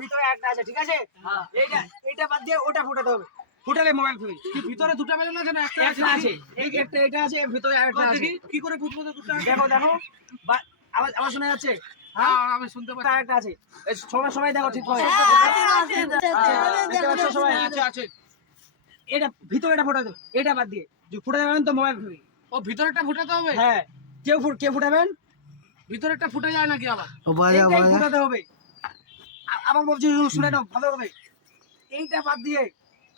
ভিতরে একটা আছে ঠিক আছে? এইটা এইটা বাদ দিয়ে ওটা ফুটাতে হবে। ফুটালে মোবাইল খুবি ভিতরে দুটো বেলুন আছে না একটা একটা আছে। এই একটা এটা আছে এর ভিতরে আরেকটা আছে। কি করে ফুটবো তো দুটো? দেখো দেখো। আওয়াজ আওয়াজ শোনা যাচ্ছে? হ্যাঁ আমি শুনতে পাচ্ছি। আরেকটা আছে। সবাই সবাই দেখো ঠিক করে। সবাই? আছে আছে এটা ভিতরে এটা ফুটাতে এটা বাদ দিয়ে। যে ফুটাতে পারবেন তো মোবাইল খুবি ও ভিতরেরটা ফুটাতে হবে? হ্যাঁ। কেউ ফুট কে ফুটাবেন? ভিতরেরটা ফুটে যায় নাকি আবার? ফুটাতে হবে। আ- আবার বলছি শুনে নাও ভালো হবে এইটা বাদ দিয়ে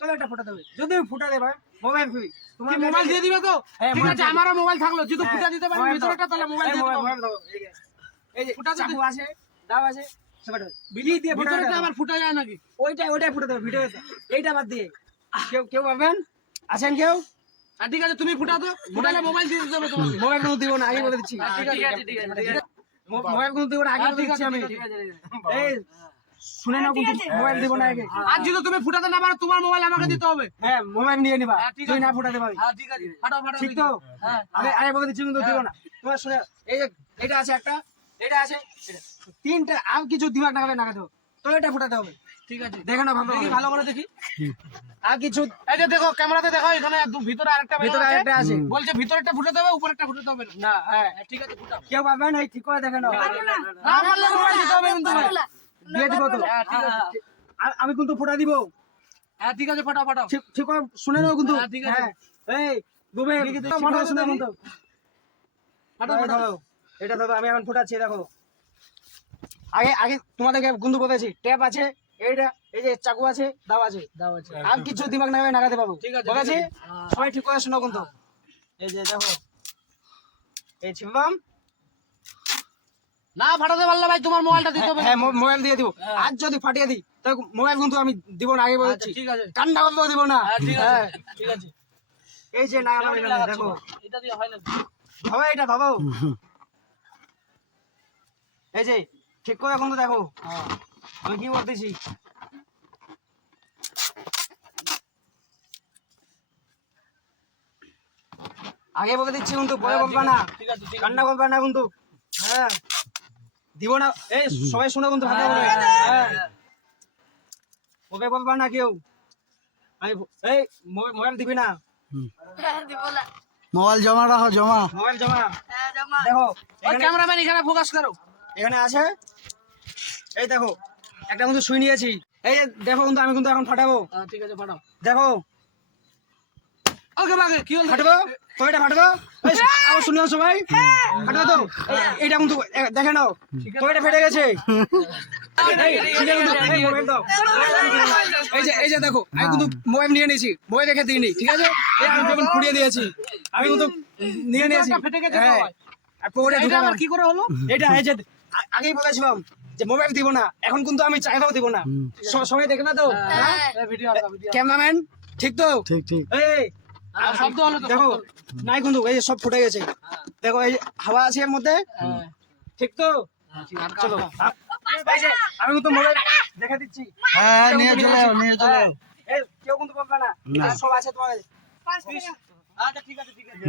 তবে একটা ফুটাতে হবে যদি ফুটাতে দেবে মোবাইল ফ্রি তোমার মোবাইল দিয়ে দিবে তো? হ্যাঁ, ঠিক আছে আমারও মোবাইল থাকল। যদি হ্যাঁ, ফুটা দিতে পারি। ভিতরেরটা তাহলে মোবাইল দিয়ে দেবো। মোবাইল দাও, এই যে- ফুটাতে চাকু আছে দাও আছে বিলি দিয়ে। আবার ফুটা যায় নাকি? ওইটাই ওইটাই হবে ভিডিওতে এইটা বাদ দিয়ে। কেউ কেউ পাবেন? আছেন কেউ? আর ঠিক আছে তুমি ফুটা তো ফুটালে মোবাইল দিয়ে দিতে হবে তোমাকে। মোবাইল কোনো দিব না আগে বলে দিচ্ছি। ঠিক আছে, ঠিক আছে, মোবাইল কোনো দিব না আগে হ্যাঁ, বলে দিচ্ছি আমি। এই শুনে নাও কিন্তু মোবাইল দিব না আগে। আর যদি তুমি ফুটাতে না পারো তোমার মোবাইল আমাকে দিতে হবে। হ্যাঁ মোবাইল নিয়ে নিবা। হ্যাঁ, তুই না ফুটাতে পারবি। হ্যাঁ ঠিক আছে। ফাটাও ফাটাও ঠিক তো? হ্যাঁ। আমি আগে বলে দিচ্ছি কিন্তু দিব না। তোমার শুনে এই যে এটা আছে একটা এটা আছে তিনটা আর কিছু দিমাগ না হবে না দেবো তো এটা ফুটাতে হবে। ঠিক আছে। দেখে না ভালো দেখি ভালো করে দেখি। আর কিছু এই যে দেখো ক্যামেরাতে দেখো এখানে ভিতরে আরেকটা ভিতরে আছে। আরেকটা আছে। বলছে ভিতরেরটা ফুটাতে হবে উপরেরটা ফুটাতে হবে না। না হ্যাঁ। হ্যাঁ, ঠিক আছে ফুটাও। কেউ পাবেন এই ঠিক করে দেখে নাও। না। মোবাইল দিতে হবে কিন্তু। ভাই। দিয়ে দিব তো? হ্যাঁ আছে। আ- আমি কিন্তু ফুটা দিব। হ্যাঁ ঠিক আছে ফাটাও ফাটাও। ঠিক করে শুনে নাও কিন্তু। হ্যাঁ, ঠিক আছে। হ্যাঁ এই দুবে মাথা শুনে কিন্তু। এটা দাও আমি এখন ফুটাচ্ছি দেখো। আগে আগে তোমাদেরকে গুন্দু বলেছি ট্যাপ আছে এইটা এই যে চাকু আছে দাও আছে। দাও আছে। আর কিছু দিমাগ না নাগাতে পাবো। ঠিক আছে। হ্যাঁ। সবাই ঠিক করে শোনো কিন্তু। এই যে দেখো। এই ছিমবাম না ফাটাতে পারলে ভাই তোমার মোবাইলটা দিতে হবে। হ্যাঁ মোবাইল দিয়ে দিব। হ্যাঁ। আজ যদি ফাটিয়ে দিই তাহলে মোবাইল কিন্তু আমি দিব না আগে আচ্ছা, বলেছি ঠিক আছে। কান্না করতে দিব না। হ্যাঁ ঠিক আছে হ্যাঁ। ঠিক আছে। এই যে না আমার আমি দেখো। এটা দিয়ে হয় না। ভাবো এটা ভাবো। এই যে ঠিক করে এখন তো দেখো। হ্যাঁ। আমি কি করতেছি আগে বলে দিচ্ছি কিন্তু পরে হ্যাঁ, বলবা না। ঠিক আছে ঠিক আছে। কান্না করবা না কিন্তু। হ্যাঁ। দিব না। এই সবাই শুনে কিন্তু ভালো করে। হ্যাঁ, হ্যাঁ হ্যাঁ। ওকে বলবা না কেউ? আমি এই মোবাইল দিবি না? মোবাইল জমা রাখো জমা। মোবাইল জমা। দেখো ক্যামেরাম্যান এখানে ফোকাস করো। এখানে আছে। এই দেখো একটা কিন্তু শুই নিয়েছি। এই দেখো কিন্তু আমি কিন্তু এখন ফাটাবো। ঠিক আছে ফাটাও। দেখো ওকে বাগে কি হলো ফাটবো? কয়টা ফাটবো? এই, আবার সবাই। ফাটবো তো? এই- কিন্তু দেখে নাও। কয়টা ফেটে গেছে? এই, যে এই যে দেখো আমি কিন্তু মোবাইল নিয়ে নিয়েছি। মোবাইল রেখে দিইনি ঠিক আছে? আমি যখন দিয়েছি। আমি কিন্তু নিয়ে নিয়েছি। ফেটে গেছে হ্যাঁ। আর পকেটে এটা ঢুকাবো কি করে হলো? এটা এই যে আগেই বলেছিলাম যে মোবাইল দিব না। এখন কিন্তু আমি চাইলেও দিব না। সবাই দেখবে তো। হ্যাঁ? ক্যামেরাম্যান ঠিক তো? ঠিক ঠিক। এই হ্যাঁ, শব্দ হলো দেখো নাই কিন্তু এই সব ফুটে গেছে। দেখো এই হাওয়া আছে এর মধ্যে। হ্যাঁ, ঠিক তো? হ্যাঁ, চলো। আমি কিন্তু মোবাইল দেখে দিচ্ছি। হ্যাঁ নিয়ে চলে নিয়ে চলে। কেউ কিন্তু না। না। সব আছে তোমার আচ্ছা ঠিক আছে ঠিক আছে।